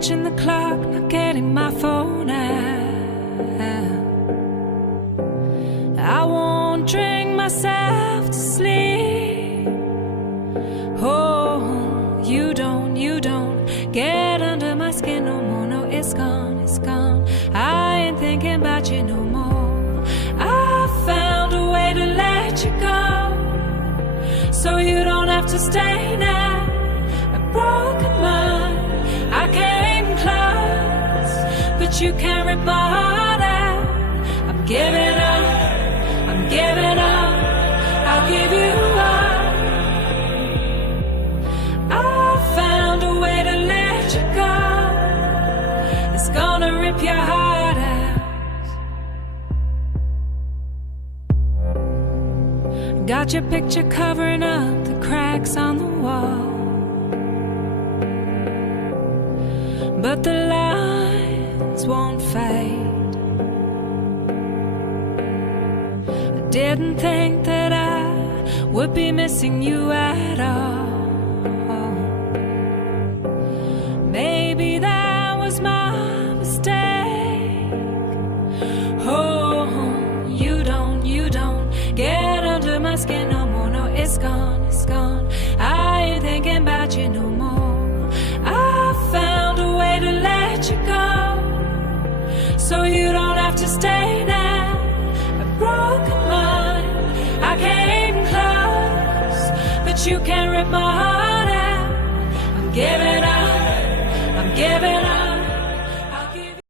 watching the clock, not getting my phone out. I won't drink myself to sleep. Oh, you don't get under my skin no more. No, it's gone, it's gone. I ain't thinking about you no more. I found a way to let you go, so you don't have to stay now. A broken mind, I came close, but you can't rip my heart out. I'm giving up, I'm giving up, I'll give you up. I found a way to let you go. It's gonna rip your heart out. Got your picture covering up the cracks on the wall, but the lines won't fade. I didn't think that I would be missing you at all. Maybe that was my mistake. Oh, you don't get under my skin no more. No, it's gone, it's gone. I ain't thinking about you no more. I found a way to let you go, so you don't have to stay now. A broken mind, I came close, but you can't rip my heart out. I'm giving up, I'm giving